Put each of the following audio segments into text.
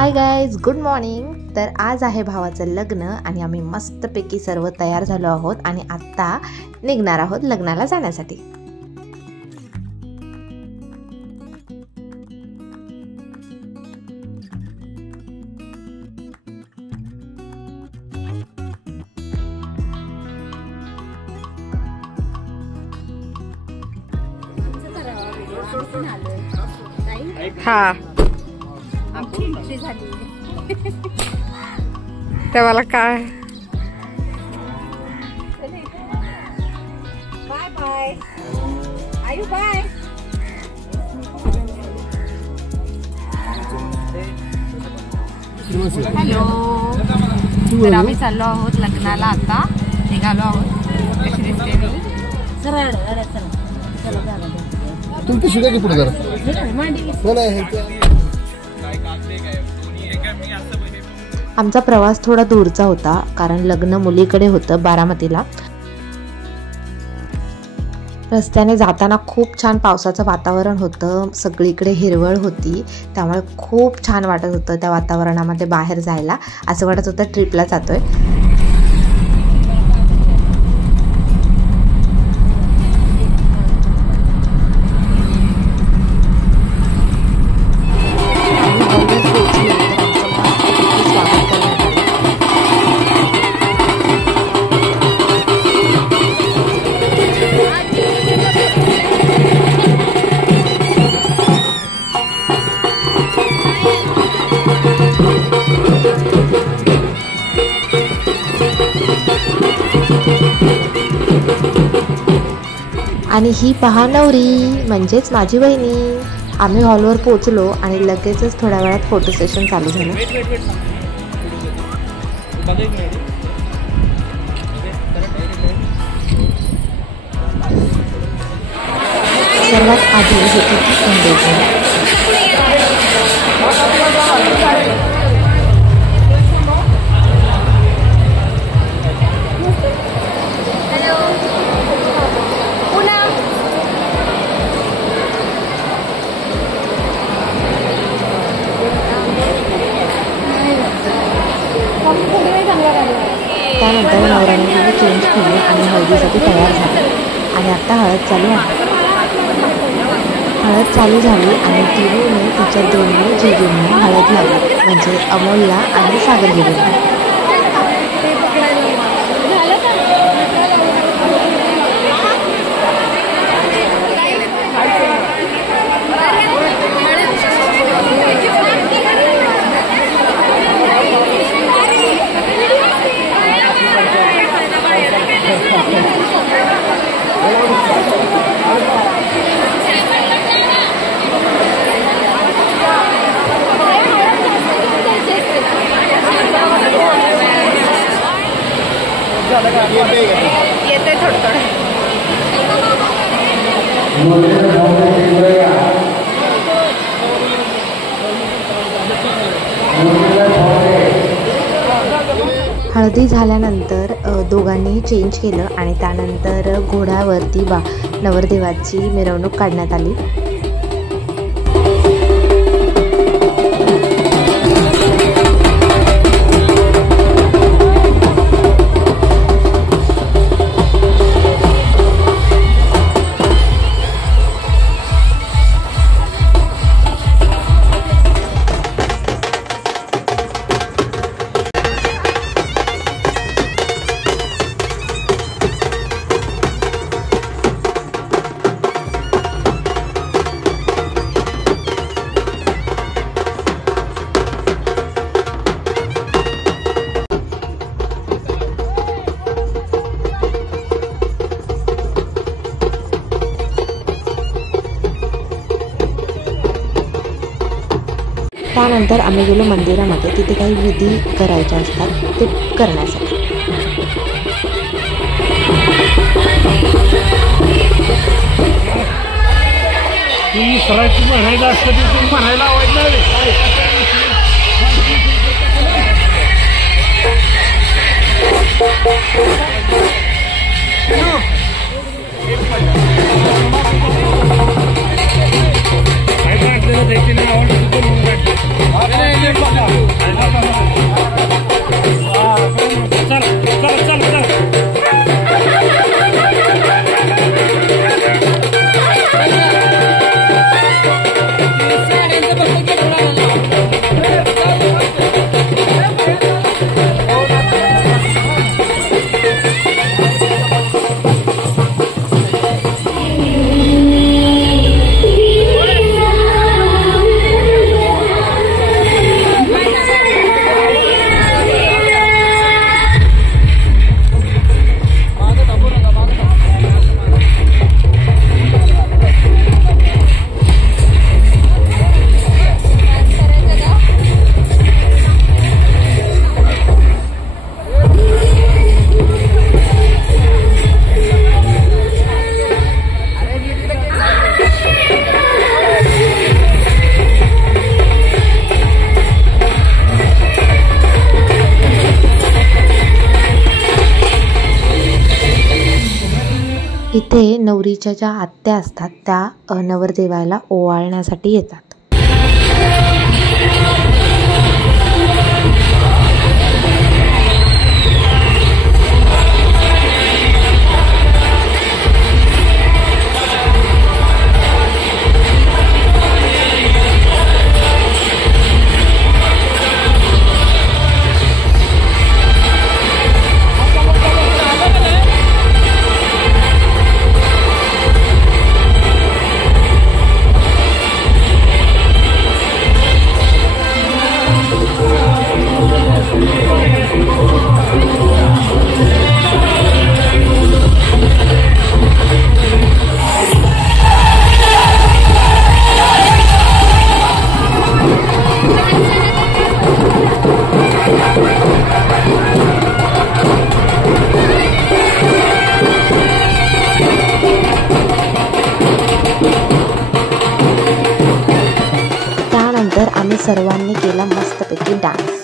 Hi guys, good morning. तर आज आहे भावाचं लग्न आणि आम्ही मस्तपैकी सर्व तयार झालो आहोत आणि आत्ता निघणार आहोत लग्नाला जाण्यासाठी। हा तेव्हाला काय बाय बाय आयु बाय। हॅलो, तर आम्ही चाललो आहोत लग्नाला, आता निघालो आहोत। कशी दिसते मी? तुमची सुद्धा की पुढे जरा आमचा प्रवास थोडा दूरचा होता कारण लग्न मुलीकडे होतं बारामतीला। रस्त्याने जाताना खूप छान पावसाचं वातावरण होतं, सगळीकडे हिरवळ होती, त्यामुळे खूप छान वाटत होतं त्या वातावरणामध्ये बाहेर जायला। असं वाटत होतं ट्रिपला जातोय। आणि ही पहा नवरी, म्हणजेच माझी बहिणी। आम्ही हॉलवर पोहोचलो आणि लगेचच थोड्या वेळात फोटो सेशन चालू झालं। सर्वात आधी होती ती एंगेजमेंट। त्यानंतर नवऱ्याने चेंज केली आणि हळदीसाठी तयार झाली आणि आता हळद चालू आहे। हळद चालू झाली आणि तिने तिच्या दोन्ही जिजूंना हळद लावली, म्हणजे अमोलला आणि सागर जिजूंना। येते थोडं थोडं। हळदी झाल्यानंतर दोघांनीही चेंज केलं आणि त्यानंतर घोड्यावरती नवरदेवाची मिरवणूक काढण्यात आली। त्यानंतर आम्ही गेलो मंदिरामध्ये, तिथे काही विधी करायच्या असतात ते करण्यासाठी। देखील आवडतं नवरीच्या ज्या आत्या असतात त्या नवरदेवाला ओवाळण्यासाठी येतात. त्यानंतर आम्ही सर्वांनी केला मस्तपैकी डान्स.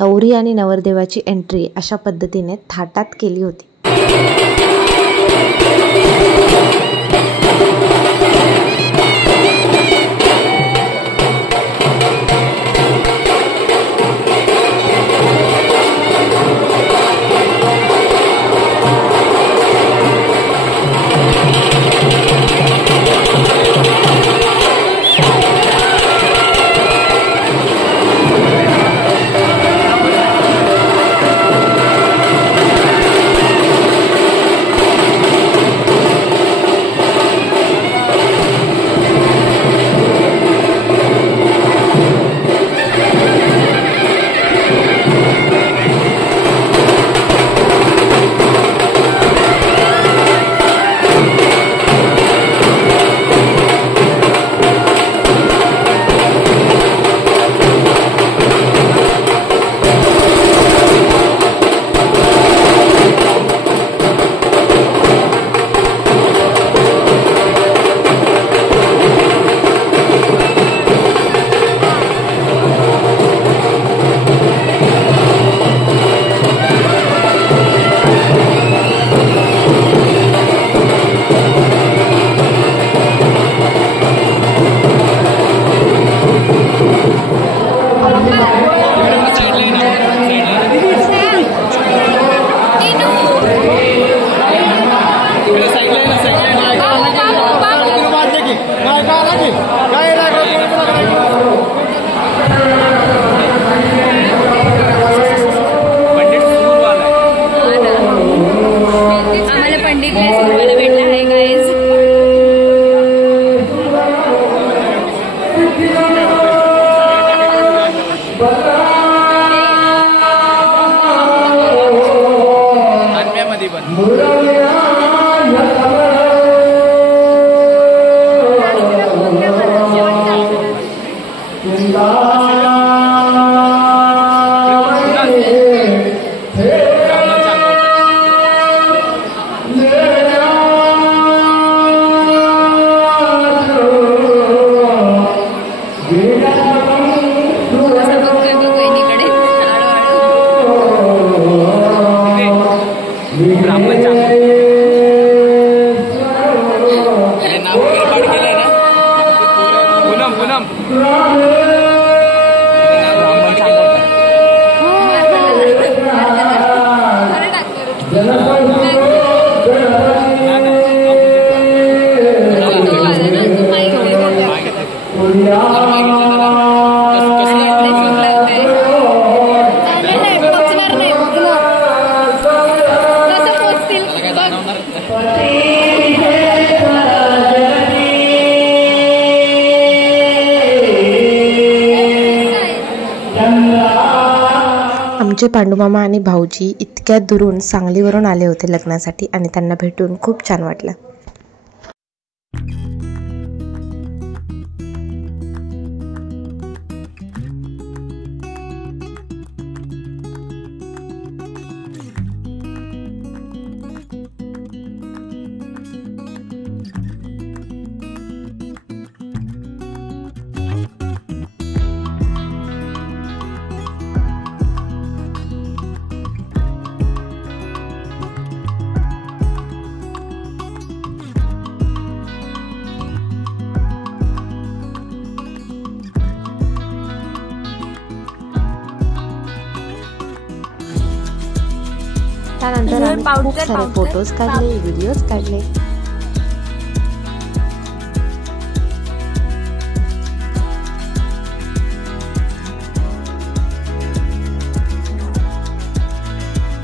नवरी आणि नवरदेवाची एंट्री अशा पद्धतीने थाटात केली होती. आमचे पांडुमामा आणि भाऊजी इतक्या दुरून सांगलीवरून आले होते लग्नासाठी आणि त्यांना भेटून खूप छान वाटलं. त्यानंतर आम्ही खूप सारे फोटोज काढले, व्हिडिओज काढले.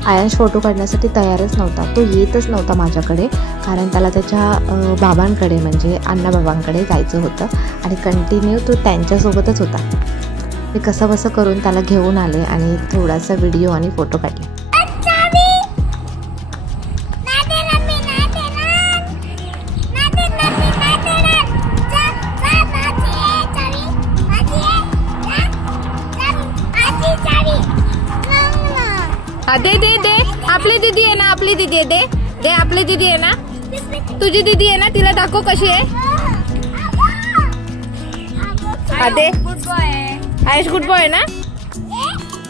आयांश फोटो काढण्यासाठी तयारच नव्हता. तो येतच नव्हता माझ्याकडे, कारण त्याला त्याच्या बाबांकडे म्हणजे अण्णाबाबांकडे जायचं होतं आणि कंटिन्यू तो त्यांच्यासोबतच होता. मी कसं बसं करून त्याला घेऊन आले आणि थोडासा व्हिडिओ आणि फोटो काढले. दे दे दे, आपली दीदी आहे ना, आपली दीदी आहे, दे दे, आपली दीदी आहे ना, तुझी दीदी आहे ना, तिला दाखव कशी आहे. दे, आयुष गुड बॉय ना.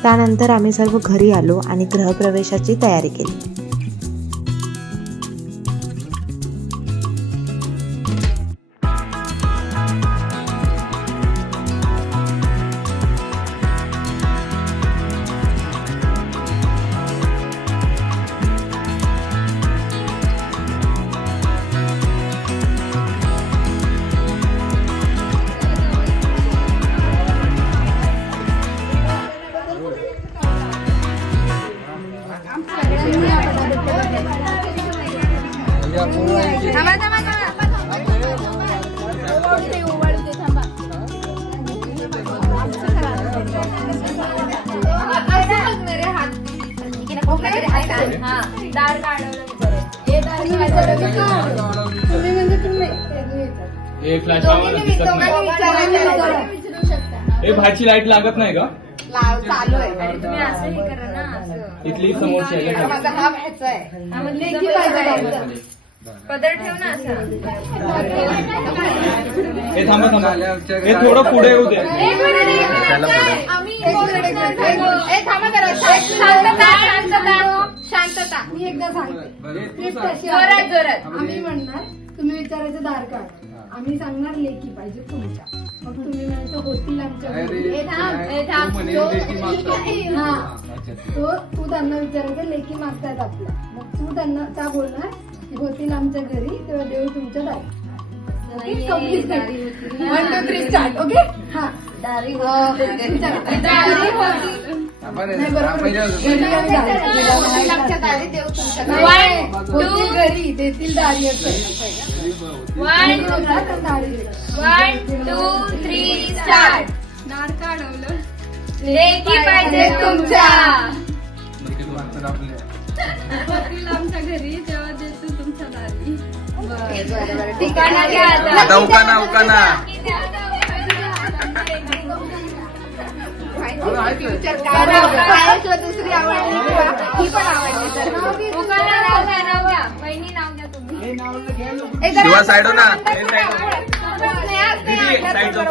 त्यानंतर आम्ही सर्व घरी आलो आणि गृहप्रवेशाची तयारी केली. बाहेरची लाईट लागत नाही का? चालू आहे. तुम्ही असंही करा ना, असं इथली समोरची आहे. पदर ठेव ना असं. हे थांबा थांबा, हे थोडं पुढे येऊ दे. शांतता. मी एकदा सांगते. जोरात जोरात. आम्ही म्हणणार तुम्ही विचारायचं दार काढ, आम्ही सांगणार लेकी पाहिजे तुमच्या, मग तुम्ही म्हणायचं होतील आमच्या घरी. हा, तो तू त्यांना विचारायचं लेकी मागतायत आपल्या, मग तू त्यांना त्या बोलणार की होतील आमच्या घरी, तेव्हा देऊ तुमच्या दारी. 1 2 3 स्टार्ट. ओके. हा, दारी घरी देतील दारी. 1 2 3 स्टार्ट. दार काढवलं लेकी पाहिजे तुमच्या, होतील आमच्या घरी, तेव्हा देतो तुमच्या दारी. ठिकाणा घ्या आता. उकाना उकाना. दुसरी आवडली ही पण आवडली तर नाव घ्या. बहिणी नाव घ्या तुम्ही. शिवा साईड हो ना.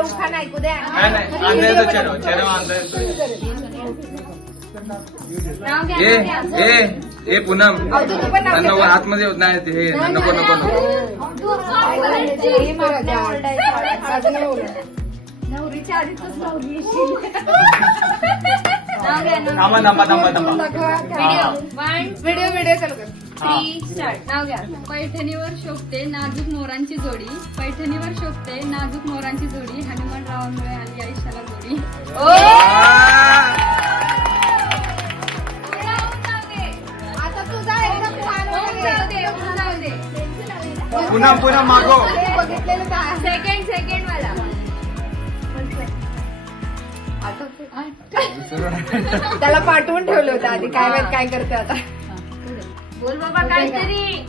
उखाणा ऐकू द्या. अंदाज चेहरा अंदाज. नाव घ्या. ए पूनम, आतमध्ये होत नाही ते. हे नको नको नको. नवरीच्या आधीच नवरी. थांबा थांबा थांबा थांबा. व्हिडिओ चालू कर. 3 स्टार्ट. नाव घ्या. पैठणीवर शोभते नाजूक मोरांची जोडी, पैठणीवर शोभते नाजूक मोरांची जोडी, हनुमानरावांमुळे आली आयुष्याला गोडी. आता तुझा एकदम पुन्हा पुन्हा मागो. सेकंड वाला. त्याला पाठवून ठेवलं होतं आधी, काय माहित काय करते आता. बोल बाबा काहीतरी.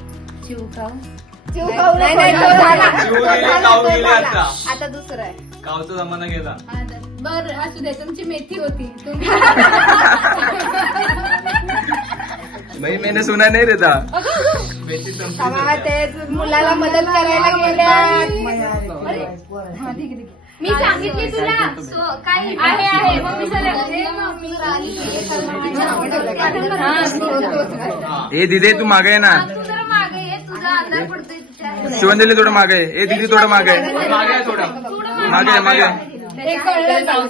आता दुसरं आहे. कावचा जमाना गेला. बर असू दे, तुमची मेथी होती. मैंने सुना नाही देता. ते मुलाला मदत करायला गेल्या. मी सांगितली तुला काय आहे. ए दिदे तू मागे ना. तू जरा मागे ये, तुझा अंधार पडतोय. शिवंजली थोडं मागे. ए दिदी थोडं मागे. थोडं मागे मागे. ते कळलं जाऊ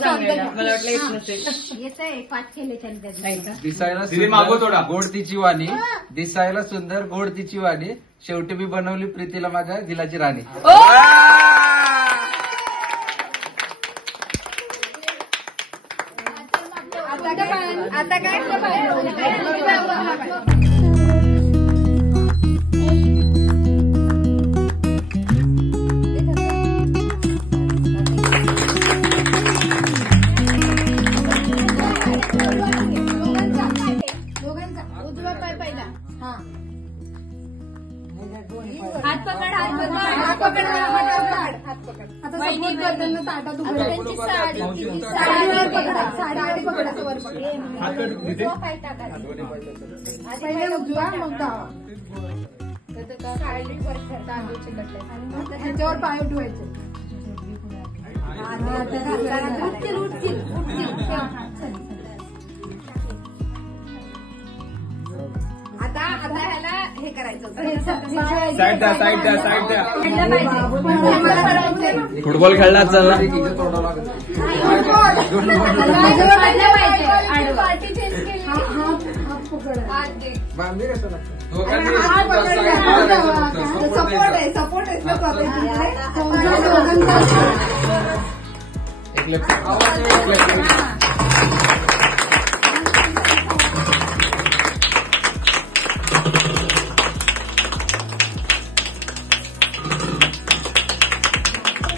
दिसायला सुंदर, मागो थोडा गोड तिची वाणी, दिसायला सुंदर गोड तिची वाणी, शेवटी मी बनवली प्रीतीला माझ्या दिलाची राणी. आता काय उजवा पाय पहिला. हात पकड, हात पकड, हात पकड. आता सपोर्ट करताना ताटात उभं राहायचं. त्यांची साडी साडीवर पकडा, साडीवर पकडा. उजवा पाय टाकायचा. पहिले उजवा मग डावा. साडीवर तांदूळचे लटले. ह्याच्यावर पाय उठवायचे. उठतील उठतील उठतील. आता ह्याला हे करायचं साईड द्या, साईड द्या, साईड द्या. फुटबॉल खेळणार चालला. पार्टी चेंज केली. सपोर्ट आहे, सपोर्ट आहे.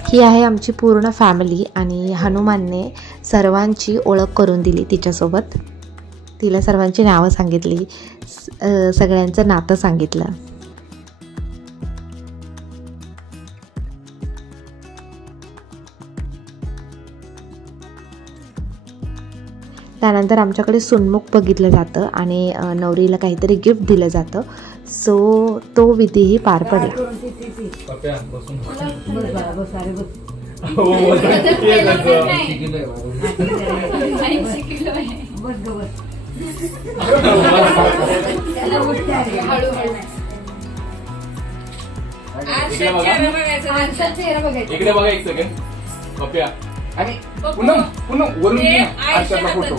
ही आहे आमची पूर्ण फॅमिली आणि हनुमानने सर्वांची ओळख करून दिली तिच्यासोबत. तिला सर्वांची नावं सांगितली, सगळ्यांचं नातं सांगितलं. त्यानंतर आमच्याकडे सुन्मुख बघितलं जातं आणि नवरीला काहीतरी गिफ्ट दिलं जातं. सो तो विधीही पार पडला. इकडे बघा एक सेकंड. कप्या आणि पुन्हा पुन्हा वरून आरशातला फोटो.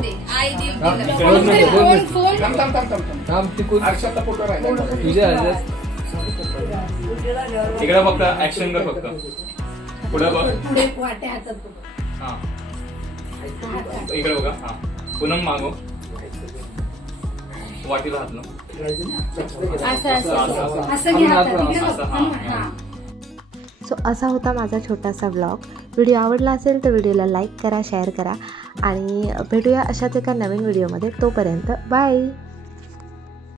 आरशातला फोटो राहिला तुझ्या. इकडे फक्त ऍक्शन कर फक्त. पुढे बघ. हा इकडे बघा. हा पुन्हा मागो. वाटीला हात ना. सो असा होता माझा छोटासा व्लॉग. व्हिडिओ आवडला असेल तर व्हिडिओला लाईक करा, शेअर करा आणि भेटूया अशाच एका नवीन व्हिडिओमध्ये. तोपर्यंत बाय.